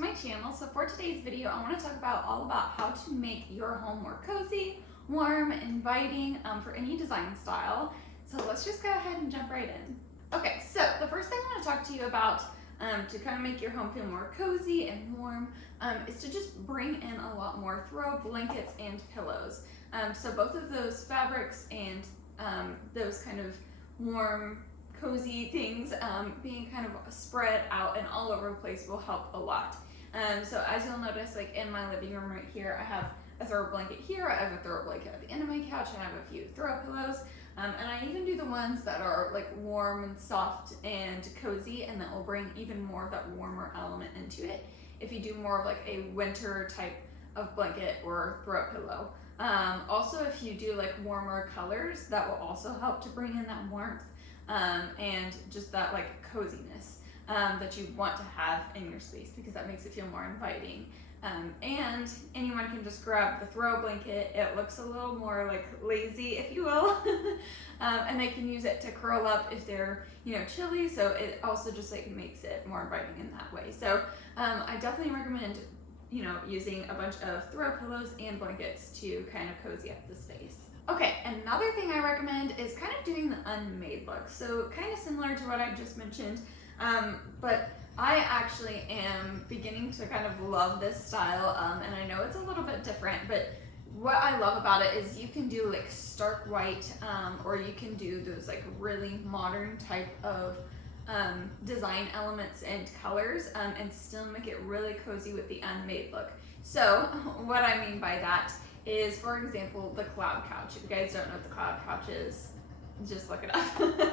to my channel. So for today's video, I want to talk all about how to make your home more cozy, warm, inviting for any design style. So let's just go ahead and jump right in. Okay, so the first thing I want to talk to you about to kind of make your home feel more cozy and warm is to just bring in a lot more throw blankets and pillows. So both of those fabrics and those kind of warm, cozy things being kind of spread out and all over the place will help a lot. So as you'll notice, like in my living room right here, I have a throw blanket here, I have a throw blanket at the end of my couch, and I have a few throw pillows. And I even do the ones that are like warm and soft and cozy, and that will bring even more of that warmer element into it if you do more of like a winter type of blanket or throw pillow. Also, if you do like warmer colors, that will also help to bring in that warmth and just that like coziness that you want to have in your space, because that makes it feel more inviting. And anyone can just grab the throw blanket. It looks a little more like lazy, if you will, and they can use it to curl up if they're, chilly. So it also just like makes it more inviting in that way. So I definitely recommend, using a bunch of throw pillows and blankets to kind of cozy up the space. Okay, another thing I recommend is kind of doing the unmade look. So kind of similar to what I just mentioned, but I actually am beginning to kind of love this style, and I know it's a little bit different, but what I love about it is you can do like stark white, or you can do those like really modern type of design elements and colors, and still make it really cozy with the unmade look. So what I mean by that is, for example, the cloud couch. If you guys don't know what the cloud couch is, just look it up.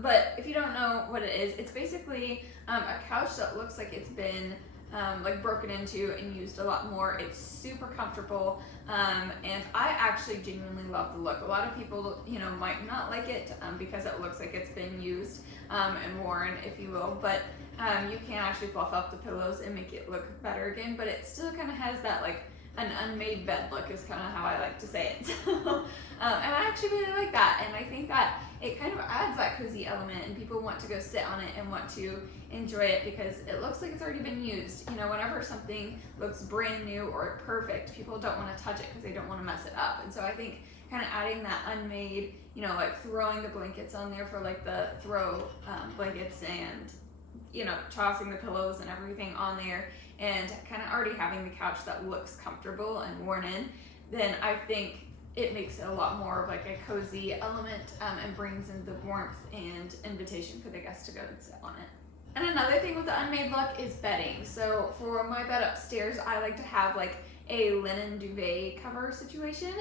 But if you don't know what it is, it's basically a couch that looks like it's been like broken into and used a lot more. It's super comfortable, and I actually genuinely love the look. A lot of people, might not like it because it looks like it's been used and worn, if you will, but you can actually fluff up the pillows and make it look better again, but it still kind of has that like an unmade bed look, is kind of how I like to say it. And I actually really like that, and I think that it kind of adds that cozy element, and people want to go sit on it and want to enjoy it because it looks like it's already been used. Whenever something looks brand new or perfect, people don't want to touch it because they don't want to mess it up. And so I think kind of adding that unmade, like throwing the blankets on there for like the throw blankets, and tossing the pillows and everything on there, and kind of already having the couch that looks comfortable and worn in, then I think it makes it a lot more of like a cozy element, and brings in the warmth and invitation for the guests to go and sit on it. And another thing with the unmade look is bedding. So for my bed upstairs, I like to have like a linen duvet cover situation,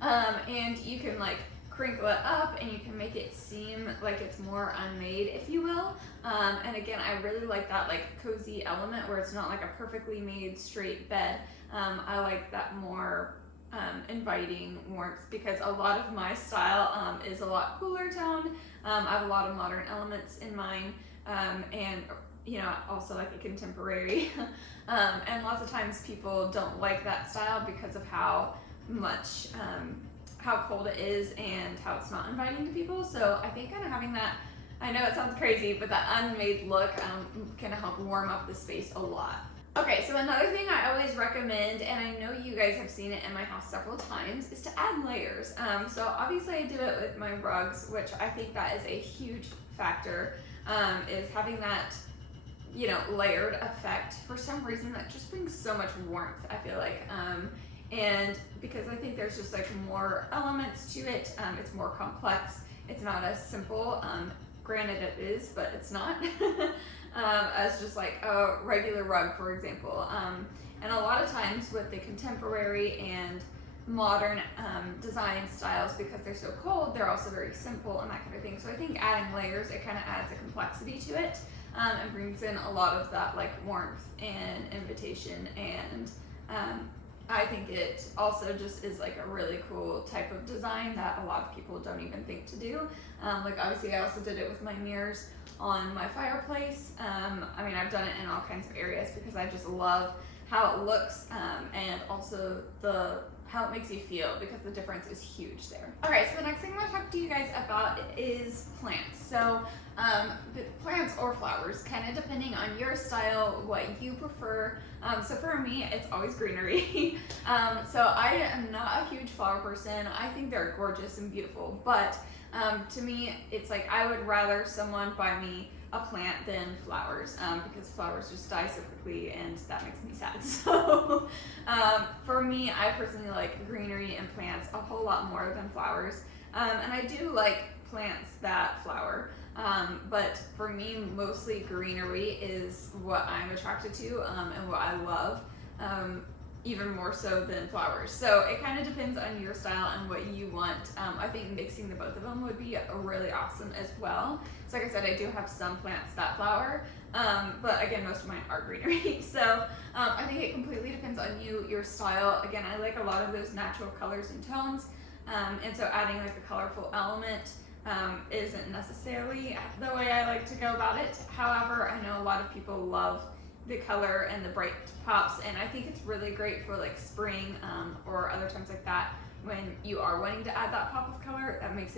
and you can like crinkle it up and you can make it seem like it's more unmade, if you will. And again, I really like that like cozy element where it's not like a perfectly made straight bed. I like that more inviting warmth, because a lot of my style is a lot cooler tone. I have a lot of modern elements in mine, and also like a contemporary. And lots of times people don't like that style because of how much how cold it is and how it's not inviting to people. So I think kind of having that, I know it sounds crazy, but that unmade look can help warm up the space a lot. Okay, so another thing I always recommend, and I know you guys have seen it in my house several times, is to add layers. So obviously I do it with my rugs, which I think that is a huge factor, is having that, layered effect. For some reason, that just brings so much warmth, I feel like. And because I think there's just like more elements to it, it's more complex. It's not as simple. Granted it is, but it's not. As just like a regular rug, for example. And a lot of times with the contemporary and modern design styles, because they're so cold, they're also very simple and that kind of thing. So I think adding layers, it kind of adds a complexity to it, and brings in a lot of that like warmth and invitation, and I think it also just is like a really cool type of design that a lot of people don't even think to do. Like obviously I also did it with my mirrors on my fireplace. I've done it in all kinds of areas because I just love how it looks, and also the how it makes you feel, because the difference is huge there. Okay, so the next thing I'm going to talk to you guys about is plants. So plants or flowers, kind of depending on your style, what you prefer. So for me, it's always greenery. So I am not a huge flower person. I think they're gorgeous and beautiful, but to me, it's like I would rather someone buy me a plant than flowers, because flowers just die so quickly and that makes me sad. So for me, I personally like greenery and plants a whole lot more than flowers. And I do like plants that flower, but for me, mostly greenery is what I'm attracted to, and what I love, even more so than flowers. So it kind of depends on your style and what you want. I think mixing the both of them would be really awesome as well. So like I said, I do have some plants that flower, but again, most of mine are greenery. So I think it completely depends on you, your style. Again, I like a lot of those natural colors and tones, and so adding like a colorful element isn't necessarily the way I like to go about it. However, I know a lot of people love the color and the bright pops, and I think it's really great for like spring, or other times like that when you are wanting to add that pop of color. That makes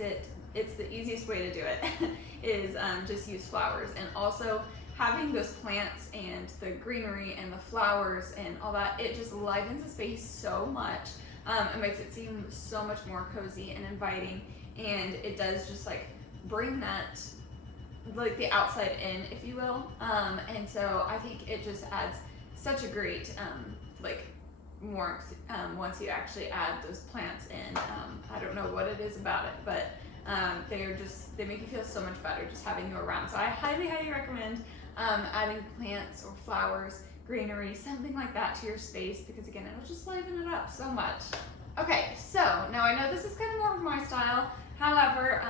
it's the easiest way to do it is just use flowers. And also having those plants and the greenery and the flowers and all that, it just livens the space so much. It makes it seem so much more cozy and inviting, and it does just like bring that, like the outside in, if you will. And so I think it just adds such a great like warmth once you actually add those plants in. I don't know what it is about it, but they make you feel so much better just having you around. So I highly recommend adding plants or flowers, greenery, something like that to your space, because again, it'll just liven it up so much. Okay, so now I know this is kind of more of my style. However,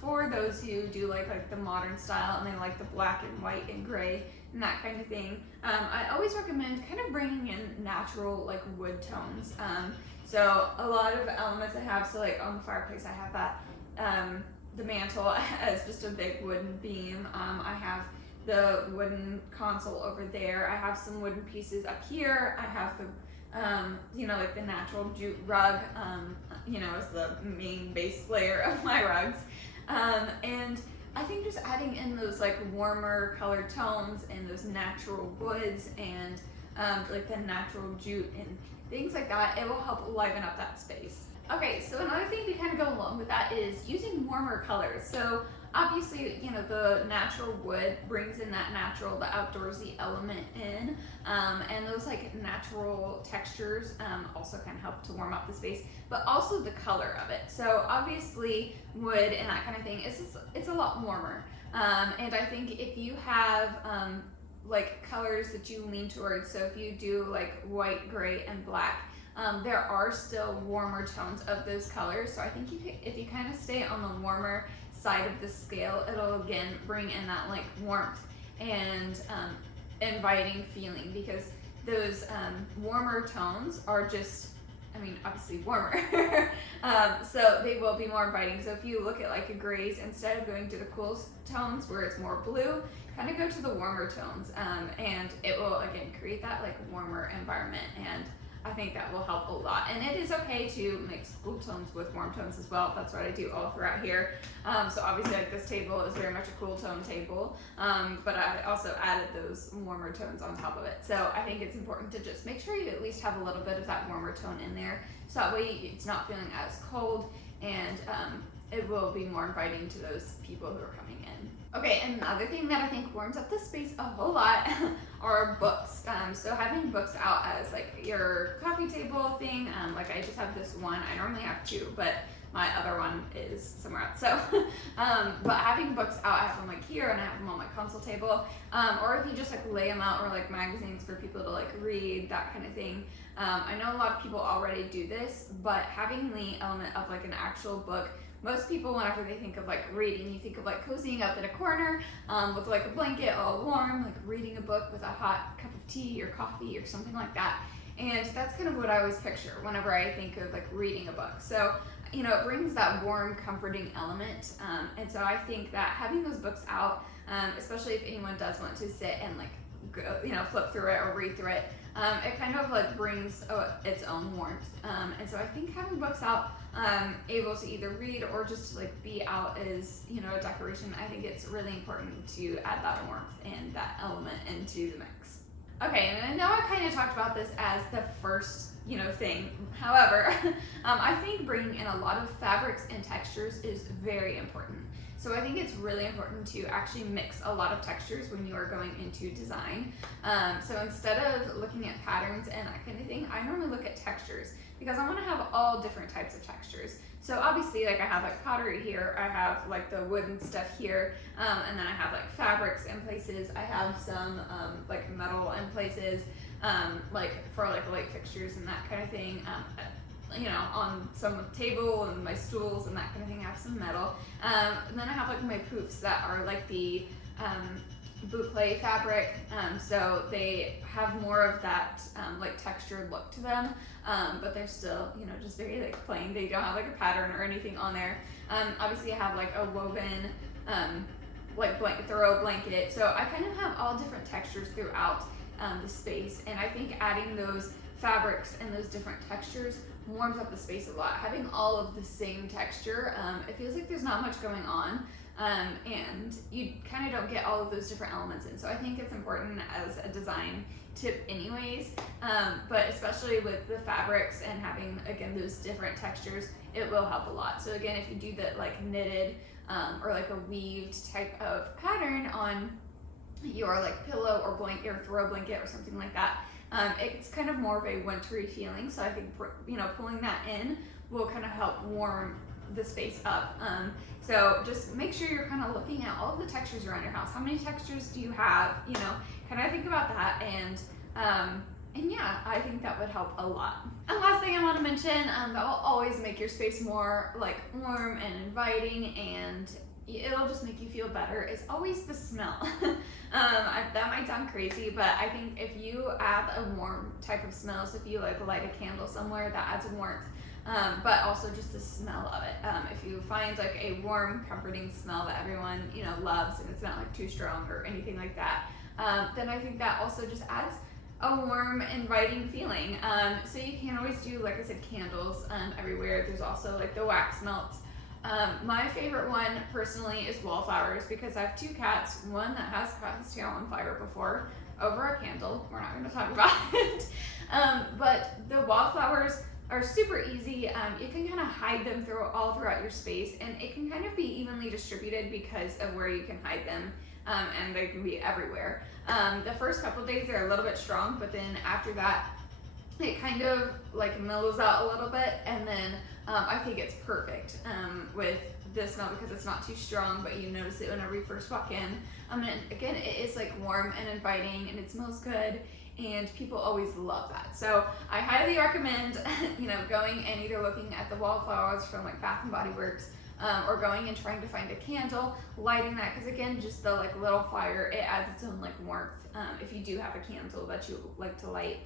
for those who do like the modern style and they like the black and white and gray and that kind of thing, I always recommend kind of bringing in natural like wood tones. So a lot of elements I have, so like on the fireplace I have that, the mantle as just a big wooden beam. I have the wooden console over there. I have some wooden pieces up here. I have the like the natural jute rug, as the main base layer of my rugs. And I think just adding in those like warmer colored tones and those natural woods and like the natural jute and things like that, it will help liven up that space. Okay, so another thing to kind of go along with that is using warmer colors. So obviously, the natural wood brings in that natural, the outdoorsy element in, and those like natural textures also kind of help to warm up the space, but also the color of it. So obviously wood and that kind of thing, it's a lot warmer. And I think if you have like colors that you lean towards, so if you do like white, gray, and black, there are still warmer tones of those colors. So I think if you kind of stay on the warmer side of the scale, it'll again bring in that like warmth and inviting feeling, because those warmer tones are just, obviously warmer. So they will be more inviting. So if you look at like a grays, instead of going to the cool tones where it's more blue, kind of go to the warmer tones, and it will again create that like warmer environment. And I think that will help a lot. And it is okay to mix cool tones with warm tones as well. That's what I do all throughout here. So obviously like this table is very much a cool tone table, but I also added those warmer tones on top of it. So I think it's important to just make sure you at least have a little bit of that warmer tone in there, so that way it's not feeling as cold, and it will be more inviting to those people who are coming in. Okay, and another thing that I think warms up the space a whole lot are books. So having books out as like your coffee table thing, like I just have this one. I normally have two, but my other one is somewhere else. So, but having books out, I have them like here and I have them on my console table. Or if you just like lay them out, or like magazines for people to like read, that kind of thing. I know a lot of people already do this, but having the element of like an actual book, most people, whenever they think of like reading, you think of like cozying up in a corner with like a blanket all warm, like reading a book with a hot cup of tea or coffee or something like that. And that's kind of what I always picture whenever I think of like reading a book. So, it brings that warm, comforting element. And so I think that having those books out, especially if anyone does want to sit and like flip through it or read through it, it kind of like brings its own warmth. And so I think having books out, able to either read or just to like be out as, a decoration, I think it's really important to add that warmth and that element into the mix. Okay, and I know I kind of talked about this as the first, thing. However, I think bringing in a lot of fabrics and textures is very important. So I think it's really important to actually mix a lot of textures when you are going into design. So instead of looking at patterns and that kind of thing, I normally look at textures because I want to have all different types of textures. So obviously, like I have like pottery here, I have like the wooden stuff here, and then I have like fabrics in places. I have some like metal in places, like for like light fixtures and that kind of thing. On some table and my stools and that kind of thing, I have some metal. And then I have like my poofs that are like the boucle fabric, so they have more of that like textured look to them, but they're still just very like plain. They don't have like a pattern or anything on there. Obviously I have like a woven like throw blanket, so I kind of have all different textures throughout the space, and I think adding those fabrics and those different textures warms up the space a lot. Having all of the same texture, it feels like there's not much going on, and you kind of don't get all of those different elements in. So I think it's important as a design tip anyways, but especially with the fabrics and having, again, those different textures, it will help a lot. So again, if you do the like knitted or like a weaved type of pattern on your like pillow or blanket or throw blanket or something like that, it's kind of more of a wintry feeling. So I think pulling that in will kind of help warm the space up. So just make sure you're kind of looking at all of the textures around your house. How many textures do you have? Kind of think about that, and yeah, I think that would help a lot. And last thing I want to mention, that will always make your space more like warm and inviting, and it'll just make you feel better, is always the smell. That might sound crazy, but I think if you add a warm type of smell, so if you like light a candle somewhere, that adds warmth, but also just the smell of it. If you find like a warm, comforting smell that everyone loves, and it's not like too strong or anything like that, then I think that also just adds a warm, inviting feeling. So you can always do, like I said, candles everywhere. There's also like the wax melts. My favorite one personally is wallflowers, because I have two cats, one that has caught his tail on fire before over a candle. We're not going to talk about it. But the wallflowers are super easy. You can kind of hide them all throughout your space, and it can kind of be evenly distributed because of where you can hide them, and they can be everywhere. The first couple of days they're a little bit strong, but then after that it kind of like mellows out a little bit, and then I think it's perfect with this smell because it's not too strong, but you notice it whenever you first walk in. And again, it is like warm and inviting, and it smells good, and people always love that. So I highly recommend going and either looking at the wallflowers from like Bath and Body Works, or going and trying to find a candle, lighting that, because again, just the like little fire, it adds its own like warmth if you do have a candle that you like to light.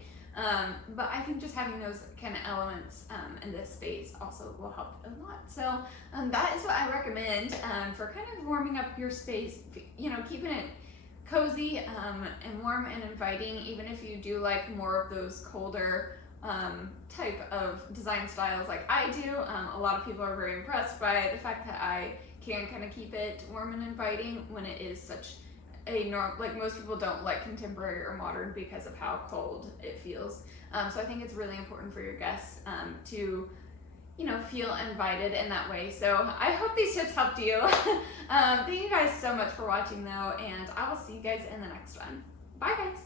But I think just having those kind of elements in this space also will help a lot. So that is what I recommend for kind of warming up your space, keeping it cozy and warm and inviting, even if you do like more of those colder type of design styles like I do. A lot of people are very impressed by the fact that I can kind of keep it warm and inviting when it is such like most people don't like contemporary or modern because of how cold it feels. So I think it's really important for your guests to feel invited in that way. So I hope these tips helped you. Thank you guys so much for watching though, and I will see you guys in the next one. Bye guys.